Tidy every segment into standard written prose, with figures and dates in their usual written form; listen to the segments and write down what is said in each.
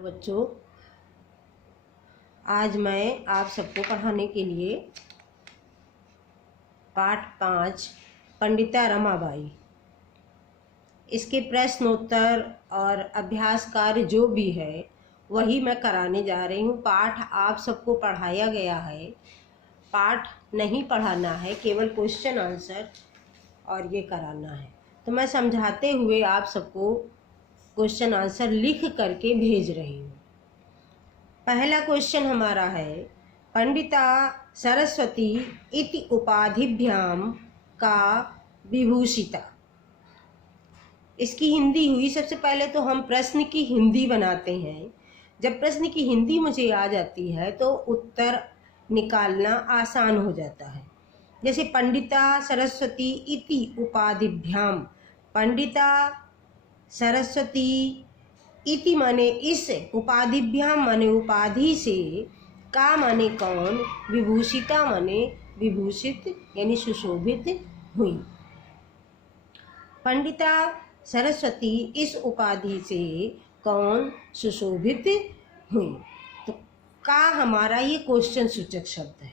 Hello बच्चों, आज मैं आप सबको पढ़ाने के लिए पाठ 5 पंडिता रमाबाई इसके प्रश्नोत्तर और अभ्यास कार्य जो भी है वही मैं कराने जा रही हूँ। पाठ आप सबको पढ़ाया गया है, पाठ नहीं पढ़ाना है, केवल क्वेश्चन आंसर और ये कराना है। तो मैं समझाते हुए आप सबको क्वेश्चन आंसर लिख करके भेज रही हूँ। पहला क्वेश्चन हमारा है, पंडिता सरस्वती इति उपाधिभ्याम का विभूषिता। इसकी हिंदी हुई। सबसे पहले तो हम प्रश्न की हिंदी बनाते हैं। जब प्रश्न की हिंदी मुझे आ जाती है तो उत्तर निकालना आसान हो जाता है। जैसे पंडिता सरस्वती इति उपाधिभ्याम, पंडिता सरस्वती इति माने इस, उपाधिभ्याम माने उपाधि से, का माने कौन, विभूषिता माने विभूषित यानी सुशोभित हुई। पंडिता सरस्वती इस उपाधि से कौन सुशोभित हुई। तो का हमारा ये क्वेश्चन सूचक शब्द है।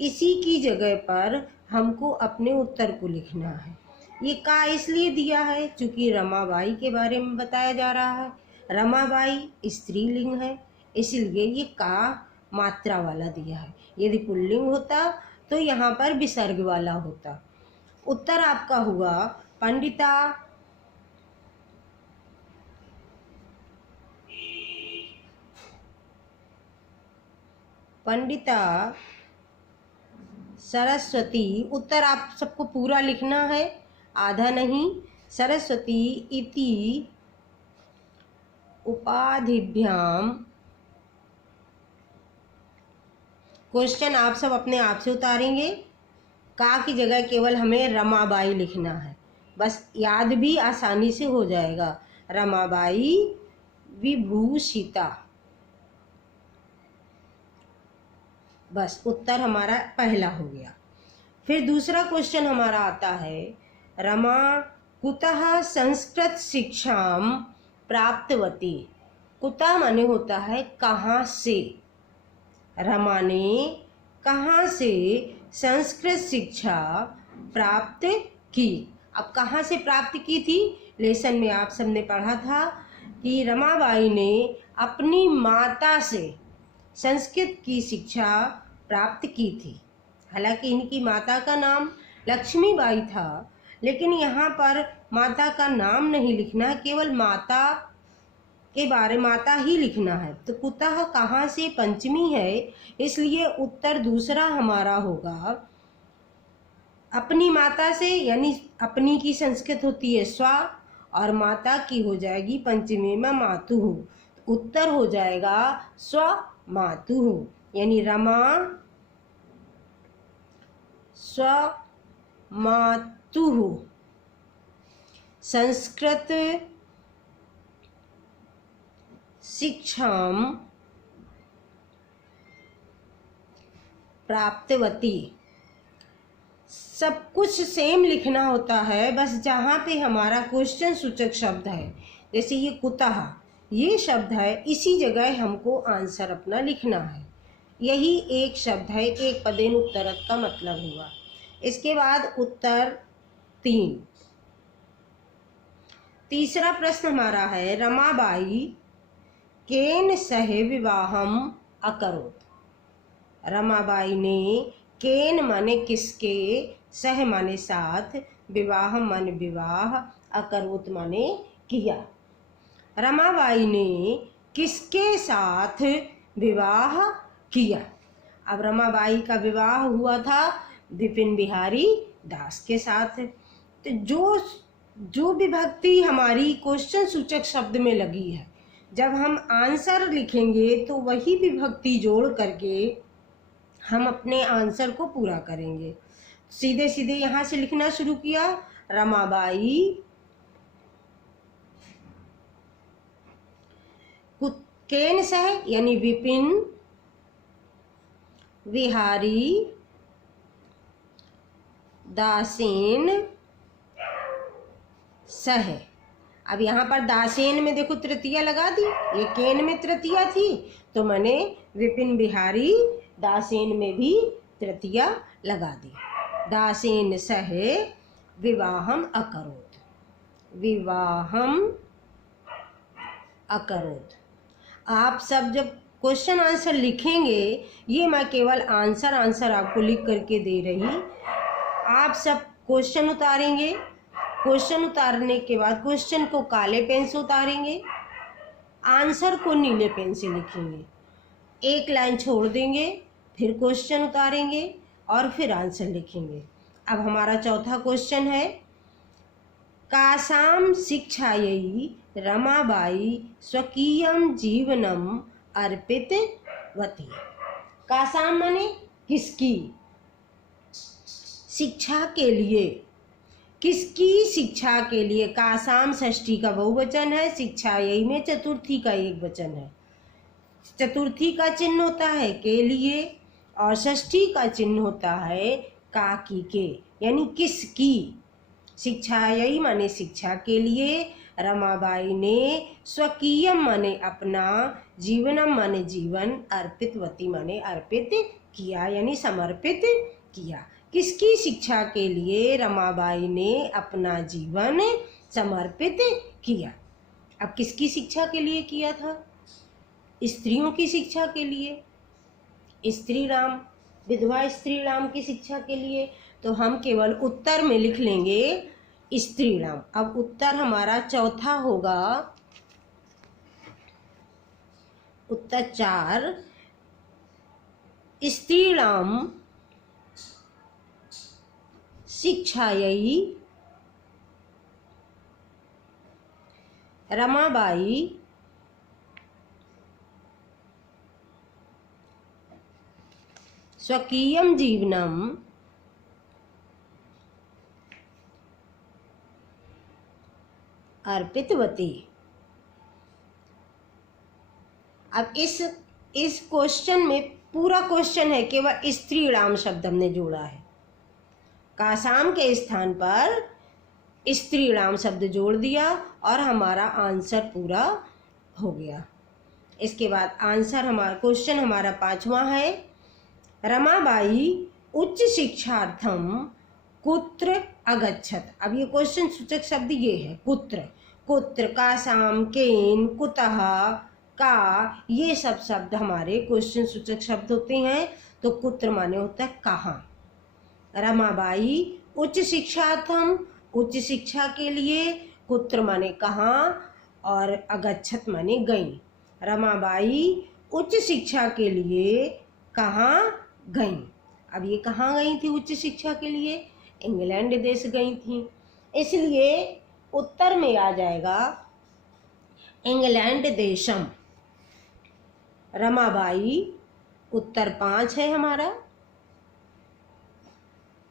इसी की जगह पर हमको अपने उत्तर को लिखना है। ये का इसलिए दिया है क्योंकि रमाबाई के बारे में बताया जा रहा है। रमाबाई स्त्रीलिंग है, इसलिए ये का मात्रा वाला दिया है। यदि पुल्लिंग होता तो यहाँ पर विसर्ग वाला होता। उत्तर आपका हुआ पंडिता सरस्वती। उत्तर आप सबको पूरा लिखना है, आधा नहीं। सरस्वती इति उपाधिभ्याम, क्वेश्चन आप सब अपने आप से उतारेंगे। का की जगह केवल हमें रमाबाई लिखना है, बस याद भी आसानी से हो जाएगा। रमाबाई विभूषिता, बस उत्तर हमारा पहला हो गया। फिर दूसरा क्वेश्चन हमारा आता है, रमा कुतः संस्कृत शिक्षाम प्राप्तवती। कुतः माने होता है कहाँ से। रमा ने कहाँ से संस्कृत शिक्षा प्राप्त की। अब कहाँ से प्राप्त की थी, लेसन में आप सबने पढ़ा था कि रमाबाई ने अपनी माता से संस्कृत की शिक्षा प्राप्त की थी। हालांकि इनकी माता का नाम लक्ष्मीबाई था, लेकिन यहाँ पर माता का नाम नहीं लिखना है, केवल माता के बारे माता ही लिखना है। तो कुतः कहाँ से पंचमी है, इसलिए उत्तर दूसरा हमारा होगा अपनी माता से, यानी अपनी की संस्कृत होती है स्वा और माता की हो जाएगी पंचमी में मातुहु। उत्तर हो जाएगा स्व मातुहु, यानी रमा स्व मातुहु संस्कृत शिक्षाम प्राप्तवती। सब कुछ सेम लिखना होता है, बस जहाँ पे हमारा क्वेश्चन सूचक शब्द है, जैसे ये कुतः ये शब्द है, इसी जगह हमको आंसर अपना लिखना है। यही एक शब्द है, एक पदेन उत्तरत का मतलब हुआ। इसके बाद उत्तर 3। तीसरा प्रश्न हमारा है, रमाबाई केन सह विवाहम अकरोत। रमाबाई ने केन माने किसके, सह माने साथ, विवाह माने विवाह, अकरोत माने किया। रमाबाई ने किसके साथ विवाह किया। अब रमाबाई का विवाह हुआ था विपिन बिहारी दास के साथ। तो जो विभक्ति हमारी क्वेश्चन सूचक शब्द में लगी है, जब हम आंसर लिखेंगे तो वही विभक्ति जोड़ करके हम अपने आंसर को पूरा करेंगे। सीधे सीधे यहाँ से लिखना शुरू किया, रमाबाई केन सह यानी विपिन बिहारी दासेन सह। अब यहाँ पर दासेन में देखो तृतीया लगा दी, ये केन में तृतीया थी तो मैंने विपिन बिहारी दासेन में भी तृतीया लगा दी। दासेन सह विवाहम अकरोत्, विवाहम अकरोत्। आप सब जब क्वेश्चन आंसर लिखेंगे, ये मैं केवल आंसर आपको लिख करके दे रही, आप सब क्वेश्चन उतारेंगे, क्वेश्चन उतारने के बाद क्वेश्चन को काले पेन से उतारेंगे, आंसर को नीले पेन से लिखेंगे, एक लाइन छोड़ देंगे, फिर क्वेश्चन उतारेंगे और फिर आंसर लिखेंगे। अब हमारा चौथा क्वेश्चन है, कासाम शिक्षायै रमाबाई स्वकीयम जीवनम अर्पितवती। कासाम माने किसकी, शिक्षा के लिए, किसकी शिक्षा के लिए। कासाम षष्ठी का बहुवचन है, शिक्षायै में चतुर्थी का एक वचन है। चतुर्थी का चिन्ह होता है के लिए और षष्ठी का चिन्ह होता है काकी के, यानी किसकी। शिक्षायै माने शिक्षा के लिए, रमाबाई ने, स्वकीयम माने अपना, जीवनम माने जीवन, अर्पितवती माने अर्पित किया यानी समर्पित किया। किसकी शिक्षा के लिए रमाबाई ने अपना जीवन समर्पित किया। अब किसकी शिक्षा के लिए किया था, स्त्रियों की शिक्षा के लिए, स्त्री राम, विधवा स्त्री राम की शिक्षा के लिए। तो हम केवल उत्तर में लिख लेंगे स्त्री राम। अब उत्तर हमारा चौथा होगा, उत्तर 4, स्त्री राम शिक्षायै रमाबाई स्वकीयम जीवनम अर्पितवती। अब इस क्वेश्चन में पूरा क्वेश्चन है, केवल स्त्री राम शब्द हमने जोड़ा है। कासाम के स्थान पर स्त्री राम शब्द जोड़ दिया और हमारा आंसर पूरा हो गया। इसके बाद आंसर हमारा, क्वेश्चन हमारा 5वां है, रमाबाई उच्च शिक्षार्थम कुत्र अगच्छत। अब ये क्वेश्चन सूचक शब्द ये है कुत्र, कुत्र, कासाम, केन, कुतः, का, ये सब शब्द हमारे क्वेश्चन सूचक शब्द होते हैं। तो कुत्र माने होता है कहाँ। रमाबाई उच्च शिक्षार्थम, उच्च शिक्षा के लिए, कुत्र माने कहाँ और अगच्छत माने गई। रमाबाई उच्च शिक्षा के लिए कहाँ गई। अब ये कहाँ गई थी उच्च शिक्षा के लिए, इंग्लैंड देश गई थी, इसलिए उत्तर में आ जाएगा इंग्लैंड देशम। रमाबाई उत्तर 5 है हमारा।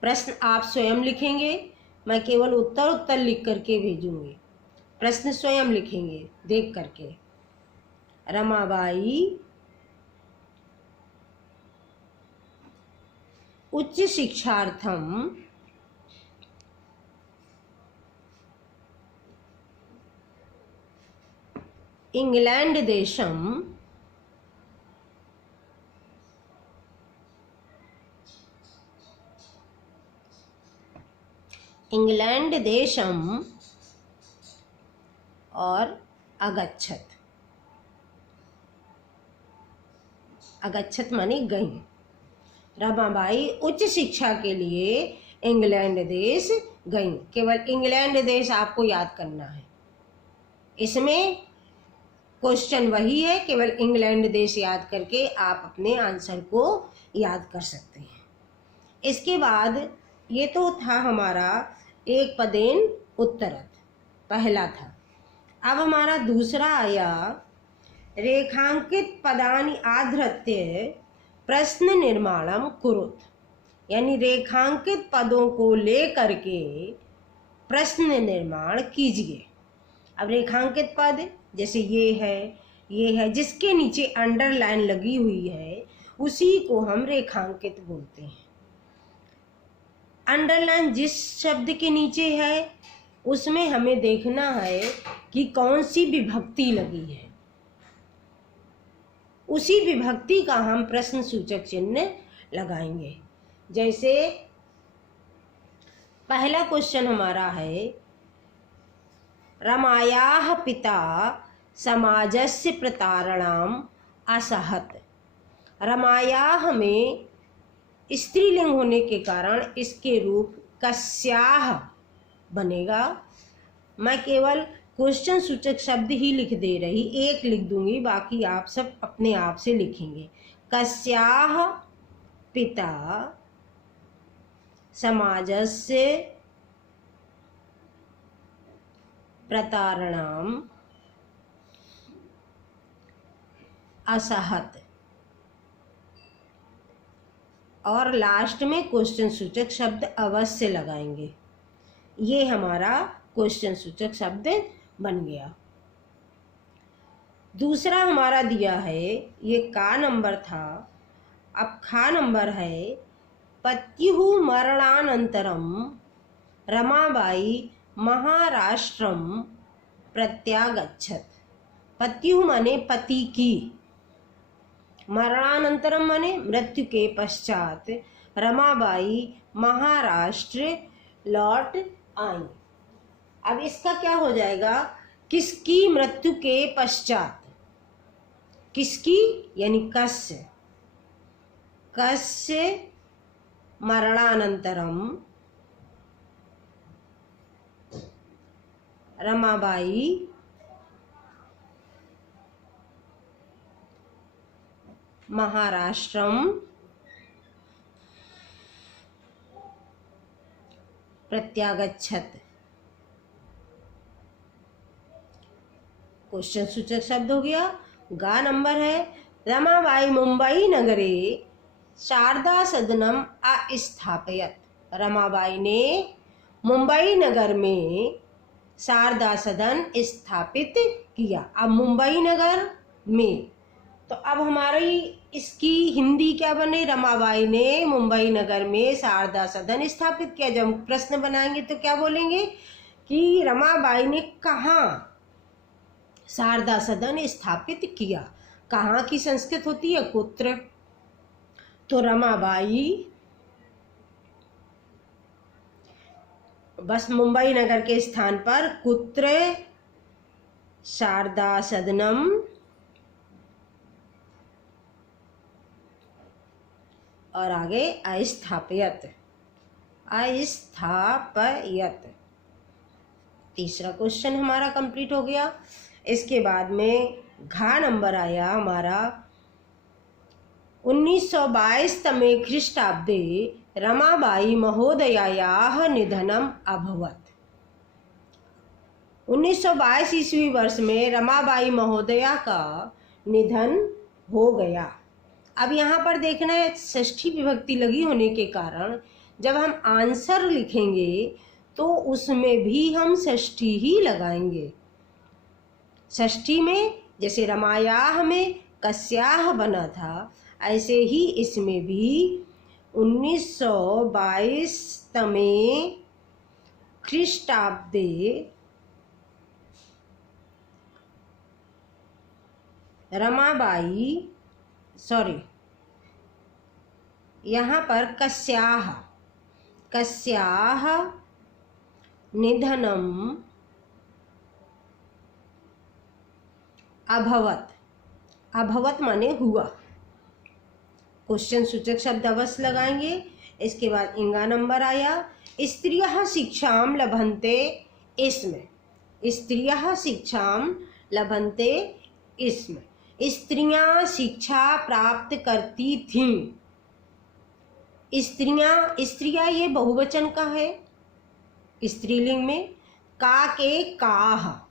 प्रश्न आप स्वयं लिखेंगे, मैं केवल उत्तर लिख करके भेजूंगी, प्रश्न स्वयं लिखेंगे देख करके। रमाबाई उच्च शिक्षार्थम इंग्लैंड देशम और अगच्छत, अगच्छत माने गई। रमाबाई उच्च शिक्षा के लिए इंग्लैंड देश गई। केवल इंग्लैंड देश आपको याद करना है, इसमें क्वेश्चन वही है, केवल इंग्लैंड देश याद करके आप अपने आंसर को याद कर सकते हैं। इसके बाद ये तो था हमारा एक पदेन उत्तरत, पहला था। अब हमारा दूसरा आया, रेखांकित पदानि आधृत्य प्रश्न निर्माणम कुरुत, यानी रेखांकित पदों को लेकर के प्रश्न निर्माण कीजिए। अब रेखांकित पद जैसे ये है, जिसके नीचे अंडरलाइन लगी हुई है उसी को हम रेखांकित बोलते हैं। अंडरलाइन जिस शब्द के नीचे है उसमें हमें देखना है कि कौन सी विभक्ति लगी है, उसी विभक्ति का हम प्रश्न सूचक चिन्ह लगाएंगे। जैसे पहला क्वेश्चन हमारा है, रमायाः पिता समाजस्य प्रतारणाम् असहत। रमायाः में स्त्रीलिंग होने के कारण इसके रूप कस्याः बनेगा। मैं केवल क्वेश्चन सूचक शब्द ही लिख दे रही, एक लिख दूंगी, बाकी आप सब अपने आप से लिखेंगे। कस्याः पिता समाजस्य प्रतारणाम् असहत। और लास्ट में क्वेश्चन सूचक शब्द अवश्य लगाएंगे। ये हमारा क्वेश्चन सूचक शब्द बन गया। दूसरा हमारा दिया है, ये का नंबर था, अब खा नंबर है, पत्युः मरणानंतरम रमाबाई महाराष्ट्रम प्रत्यागच्छत। पत्युः माने पति की, मरणानंतरम माने मृत्यु के पश्चात रमाबाई महाराष्ट्र लौट आई। अब इसका क्या हो जाएगा, किसकी मृत्यु के पश्चात, किसकी यानी कस्य, कस्य मरणानंतरम रमाबाई महाराष्ट्रम प्रत्यागच्छत। क्वेश्चन सूचक शब्द हो गया। गा नंबर है, रमाबाई मुंबई नगरे शारदा सदनम अस्थापयत। रमाबाई ने मुंबई नगर में शारदा सदन स्थापित किया। अब मुंबई नगर में, तो अब हमारी इसकी हिंदी क्या बने, रमाबाई ने मुंबई नगर में शारदा सदन स्थापित किया। जब प्रश्न बनाएंगे तो क्या बोलेंगे कि रमाबाई ने कहाँ शारदा सदन स्थापित किया। कहाँ की संस्कृत होती है, कुत्र। तो रमाबाई बस मुंबई नगर के स्थान पर कुत्र शारदा सदनम और आगे अस्थापयत, अस्थापयत। तीसरा क्वेश्चन हमारा कंप्लीट हो गया। इसके बाद में घा नंबर आया हमारा, 1922 तमे ख्रीष्टाब्दे रमाबाई महोदयायाः निधनम अभवत। 1922 ईस्वी वर्ष में रमाबाई महोदया का निधन हो गया। अब यहाँ पर देखना है, षष्ठी विभक्ति लगी होने के कारण जब हम आंसर लिखेंगे तो उसमें भी हम षष्ठी ही लगाएंगे। षष्ठी में जैसे रमायाः में कस्याः बना था, ऐसे ही इसमें भी 1922 तमे ख्रीष्टाब्दे रमाबाई, सॉरी यहाँ पर कस्याः, कस्याः निधनम अभवत। अभवत माने हुआ। क्वेश्चन सूचक शब्द अवश्य लगाएंगे। इसके बाद इंगा नंबर आया, स्त्रियः शिक्षाम लभन्ते स्म। स्त्रियः शिक्षाम लभन्ते स्म, स्त्रियां शिक्षा प्राप्त करती थीं। स्त्रियां, स्त्रियां ये बहुवचन का है स्त्रीलिंग में। का के काह,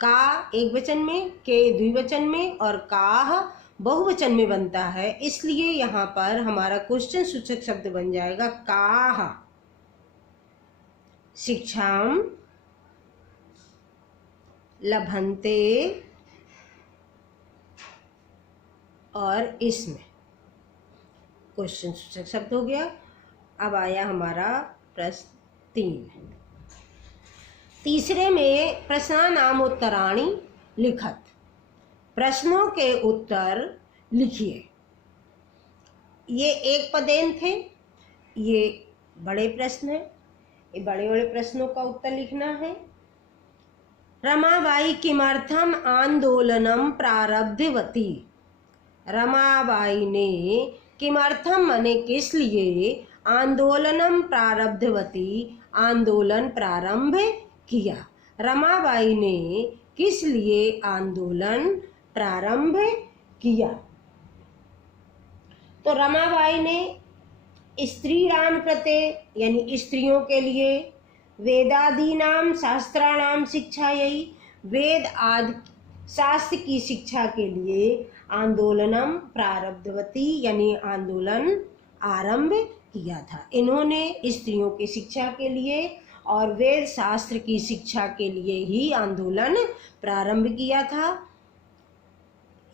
का एक वचन में, के द्विवचन में और काह बहुवचन में बनता है, इसलिए यहाँ पर हमारा क्वेश्चन सूचक शब्द बन जाएगा काह शिक्षाम लभन्ते और इसमें क्वेश्चन सूचक शब्द हो गया। अब आया हमारा प्रश्न 3। तीसरे में प्रश्नानाम उत्तराणि लिखत, प्रश्नों के उत्तर लिखिए। ये एक पदेन थे, ये बड़े प्रश्न है, ये बड़े बड़े प्रश्नों का उत्तर लिखना है। रमाबाई किमर्थम आंदोलनम प्रारब्धवती, रमाबाई ने किमर्थम माने किस लिए, आंदोलनम प्रारब्धवती आंदोलन प्रारंभ किया। रमाबाई ने किस लिए आंदोलन प्रारंभ किया। तो रमाबाई ने स्त्रीणाम कृते यानी स्त्रियों के लिए, वेदादीनाम शास्त्राणाम शिक्षायै वेद आदि शास्त्र की शिक्षा के लिए आंदोलनम प्रारब्धवती यानी आंदोलन आरंभ किया था। इन्होंने स्त्रियों की शिक्षा के लिए और वेद शास्त्र की शिक्षा के लिए ही आंदोलन प्रारंभ किया था।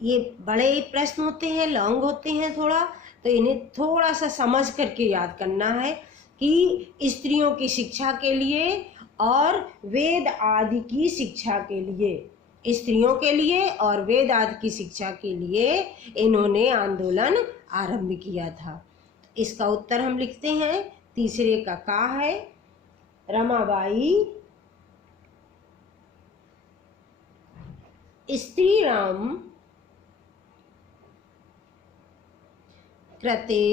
ये बड़े प्रश्न होते हैं, लॉन्ग होते हैं थोड़ा, तो इन्हें थोड़ा सा समझ करके याद करना है कि स्त्रियों की शिक्षा के लिए और वेद आदि की शिक्षा के लिए, स्त्रियों के लिए और वेद आदि की शिक्षा के लिए इन्होंने आंदोलन आरंभ किया था। इसका उत्तर हम लिखते हैं। तीसरे का है, रमाबाई स्त्रीणाम कृते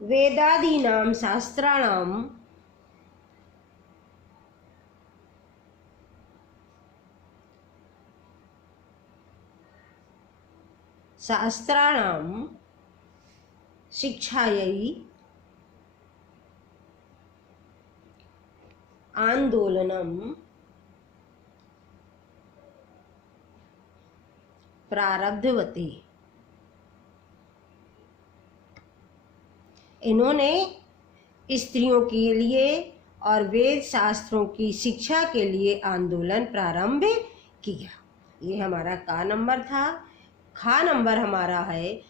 वेदादीनां शास्त्राणां शिक्षायै आंदोलनम प्रारब्धवती। इन्होंने स्त्रियों के लिए और वेद शास्त्रों की शिक्षा के लिए आंदोलन प्रारंभ किया। ये हमारा का नंबर था। खा नंबर हमारा है,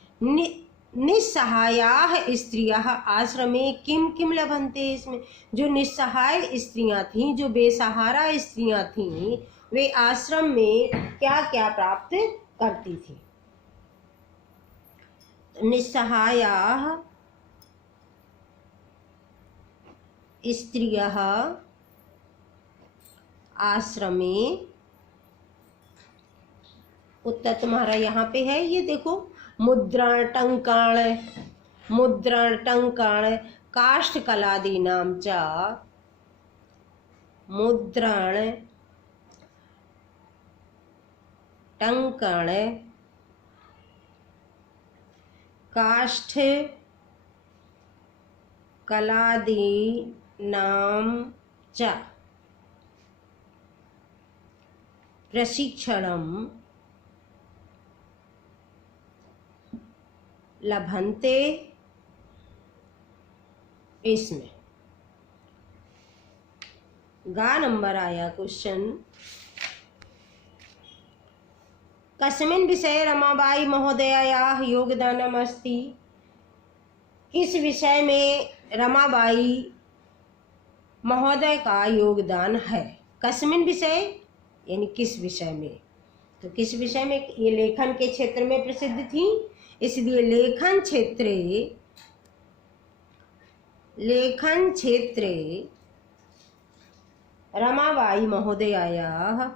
निस्सहायाः स्त्रियः आश्रमे किम किम लभन्ते। इसमें जो निस्सहाय स्त्रियां थीं, जो बेसहारा स्त्रियां थीं, वे आश्रम में क्या क्या प्राप्त करती थी। निस्सहायाः स्त्रियः आश्रमे, उत्तर तुम्हारा यहाँ पे है, ये देखो, मुद्रण टंकण काष्ठ कलादीनां च, मुद्रण टंकण काष्ठ कलादीनां च प्रशिक्षणं लभन्ते। इसमें गा नंबर आया क्वेश्चन, कस्मिन् विषये रमाबाई महोदयायाः योगदानम् अस्ति। किस विषय में रमाबाई महोदय का योगदान है। कस्मिन् विषय यानी किस विषय में, तो किस विषय में, ये लेखन के क्षेत्र में प्रसिद्ध थी, इसलिए लेखन क्षेत्रे रमाबाई महोदयायाः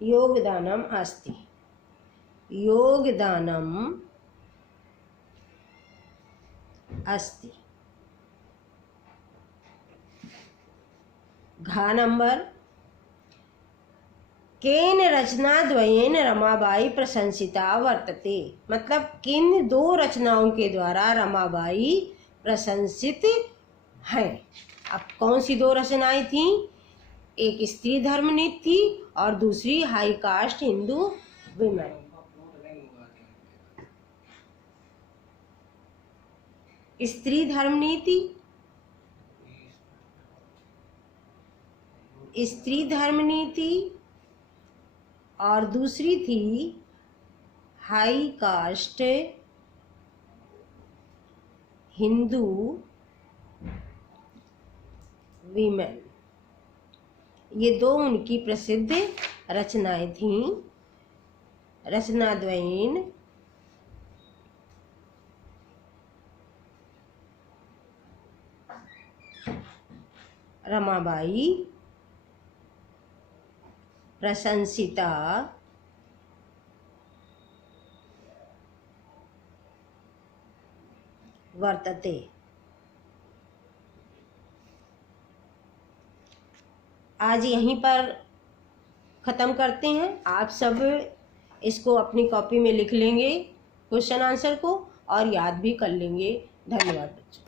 योगदानम् अस्ति। योगदानम् अस्ति। घा नंबर, केन रचनाद्वयेन रमाबाई प्रशंसिता वर्तते। मतलब किन दो रचनाओं के द्वारा रमाबाई प्रशंसित हैं। अब कौन सी दो रचनाएं थीं, एक स्त्री धर्मनीति थी और दूसरी हाई कास्ट हिंदू विमेन। स्त्री धर्मनीति और दूसरी थी हाई कास्ट हिंदू वीमेन। ये दो उनकी प्रसिद्ध रचनाएं थीं। रचनाद्वयीन रमाबाई प्रशंसिता वर्तते। आज यहीं पर ख़त्म करते हैं। आप सब इसको अपनी कॉपी में लिख लेंगे क्वेश्चन आंसर को और याद भी कर लेंगे। धन्यवाद बच्चों।